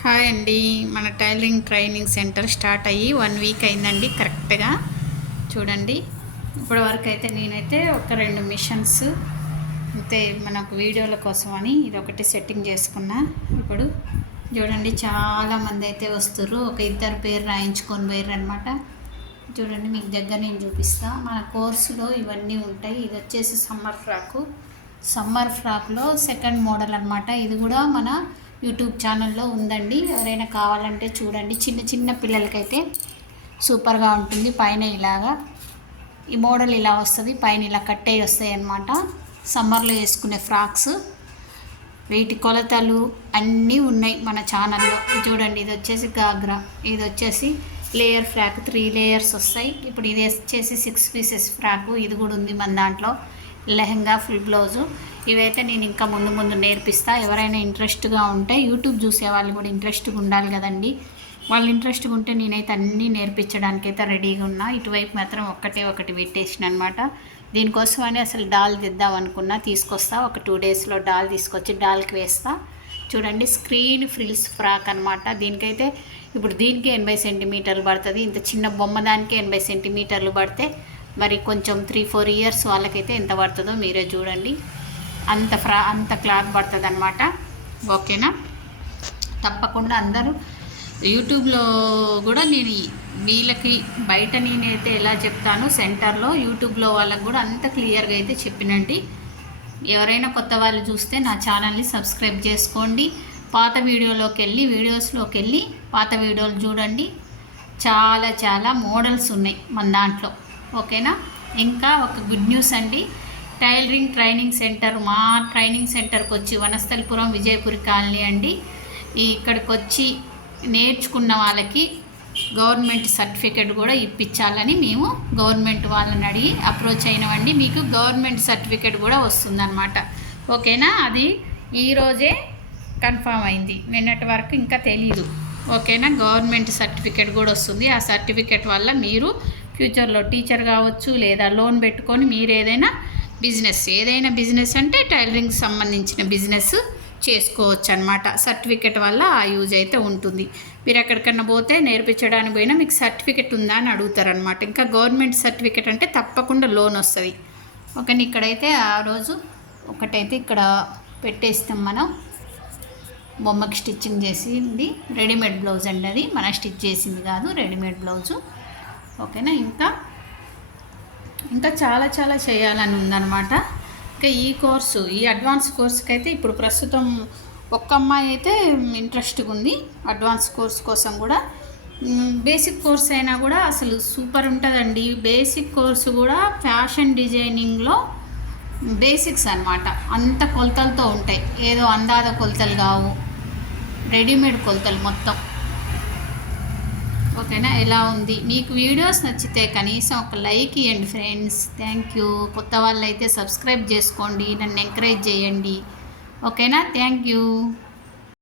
Hi అండి. మన tailoring training centre start అయ్యి 1 వీక్ అయిందండి కరెక్ట్గా. చూడండి, ఇప్పటివరకు అయితే నేనైతే ఒక 2 మిషన్స్ అయితే మనకు వీడియోల కోసం అని ఇది ఒకటి సెట్టింగ్ చేసుకున్నా. ఇప్పుడు చూడండి, చాలామంది అయితే వస్తుర్రు. ఒక 2 పేరు రాయించుకొని పోయారు అనమాట. చూడండి, మీకు దగ్గర నేను చూపిస్తా. మన కోర్సులో ఇవన్నీ ఉంటాయి. ఇది వచ్చేసి సమ్మర్ ఫ్రాక్లో సెకండ్ మోడల్ అనమాట. ఇది కూడా మన యూట్యూబ్ ఛానల్లో ఉందండి. ఎవరైనా కావాలంటే చూడండి. చిన్న చిన్న పిల్లలకైతే సూపర్గా ఉంటుంది. పైన ఇలాగా ఈ మోడల్ ఇలా వస్తుంది, పైన ఇలా కట్టేవి వస్తాయి అన్నమాట. సమ్మర్లో వేసుకునే ఫ్రాక్స్, వీటి కొలతలు అన్నీ ఉన్నాయి మన ఛానల్లో. చూడండి, ఇది వచ్చేసి గాగ్రా, ఇది వచ్చేసి లేయర్ ఫ్రాక్, 3 లేయర్స్ వస్తాయి. ఇప్పుడు ఇది వచ్చేసి 6 పీసెస్ ఫ్రాకు, ఇది కూడా ఉంది మన దాంట్లో. లెహంగా, ఫుల్ బ్లౌజు, ఇవైతే నేను ఇంకా ముందు నేర్పిస్తా. ఎవరైనా ఇంట్రెస్ట్గా ఉంటే, యూట్యూబ్ చూసే వాళ్ళు కూడా ఇంట్రెస్ట్గా ఉండాలి కదండి. వాళ్ళు ఇంట్రెస్ట్గా ఉంటే నేనైతే అన్నీ నేర్పించడానికైతే రెడీగా ఉన్నా. ఇటువైపు మాత్రం ఒకటి పెట్టేసిన అనమాట. దీనికోసమని అసలు డాల్ తెద్దాం అనుకున్నా. తీసుకొస్తా, ఒక 2 డేస్లో డాల్ తీసుకొచ్చి డాల్కి వేస్తా. చూడండి, స్క్రీన్ ఫ్రిల్స్ ఫ్రాక్ అనమాట. దీనికైతే ఇప్పుడు దీనికి 80 సెంటీమీటర్లు పడుతుంది. ఇంత చిన్న బొమ్మ దానికి 80 సెంటీమీటర్లు పడితే మరి కొంచెం 3-4 ఇయర్స్ వాళ్ళకైతే ఎంత పడుతుందో మీరే చూడండి. అంత క్లాత్ పడుతుంది అనమాట. ఓకేనా? తప్పకుండా అందరూ యూట్యూబ్లో కూడా నేను వీళ్ళకి బయట నేనైతే ఎలా చెప్తాను, సెంటర్లో యూట్యూబ్లో వాళ్ళకి కూడా అంత క్లియర్గా అయితే చెప్పినండి. ఎవరైనా కొత్త వాళ్ళు చూస్తే నా ఛానల్ని సబ్స్క్రైబ్ చేసుకోండి. పాత వీడియోస్లోకి వెళ్ళి పాత వీడియోలు చూడండి. చాలా మోడల్స్ ఉన్నాయి మన దాంట్లో. ఓకేనా? ఇంకా ఒక గుడ్ న్యూస్ అండి. టైలరింగ్ ట్రైనింగ్ సెంటర్, మా ట్రైనింగ్ సెంటర్కి వచ్చి వనస్థలిపురం విజయపురి కాలనీ అండి. ఇక్కడికి వచ్చి నేర్చుకున్న వాళ్ళకి గవర్నమెంట్ సర్టిఫికేట్ కూడా ఇప్పించాలని మేము గవర్నమెంట్ వాళ్ళని అడిగి అప్రోచ్ అయినవండి. మీకు గవర్నమెంట్ సర్టిఫికేట్ కూడా వస్తుందన్నమాట. ఓకేనా? అది ఈరోజే కన్ఫామ్ అయింది, నిన్నటి వరకు ఇంకా తెలీదు. ఓకేనా? గవర్నమెంట్ సర్టిఫికేట్ కూడా వస్తుంది. ఆ సర్టిఫికేట్ వల్ల మీరు ఫ్యూచర్లో టీచర్ కావచ్చు, లేదా లోన్ పెట్టుకొని మీరు ఏదైనా బిజినెస్ అంటే టైలరింగ్ సంబంధించిన బిజినెస్ చేసుకోవచ్చు అనమాట. సర్టిఫికేట్ వల్ల ఆ యూజ్ అయితే ఉంటుంది. మీరు ఎక్కడికన్నా పోతే నేర్పించడానికి పోయినా మీకు సర్టిఫికేట్ ఉందా అని అడుగుతారనమాట. ఇంకా గవర్నమెంట్ సర్టిఫికేట్ అంటే తప్పకుండా లోన్ వస్తుంది. ఓకే, ఇక్కడైతే ఆ రోజు ఒకటైతే ఇక్కడ పెట్టేస్తాం మనం. బొమ్మకి స్టిచ్చింగ్ చేసింది రెడీమేడ్ బ్లౌజ్ అండి. అది మన స్టిచ్ చేసింది కాదు, రెడీమేడ్ బ్లౌజు. ఓకేనా? ఇంకా చాలా చేయాలని ఉందన్నమాట. ఇంకా ఈ అడ్వాన్స్ కోర్సుకి అయితే ఇప్పుడు ప్రస్తుతం ఒక్క అమ్మాయి అయితే ఇంట్రెస్ట్గా ఉంది. అడ్వాన్స్ కోర్స్ కోసం కూడా, బేసిక్ కోర్స్ అయినా కూడా అసలు సూపర్ ఉంటుందండి. బేసిక్ కోర్సు కూడా ఫ్యాషన్ డిజైనింగ్లో బేసిక్స్ అనమాట. అంత కొలతలతో ఉంటాయి, ఏదో అందాద కొలతలు కావు, రెడీమేడ్ కొలతలు మొత్తం. ఓకేనా? ఎలా ఉంది? మీకు వీడియోస్ నచ్చితే కనీసం ఒక లైక్ ఇవ్వండి ఫ్రెండ్స్. Thank you. కొత్త వాళ్ళు అయితే సబ్స్క్రైబ్ చేసుకోండి, నన్ను ఎంకరేజ్ చేయండి. ఓకేనా? Thank you.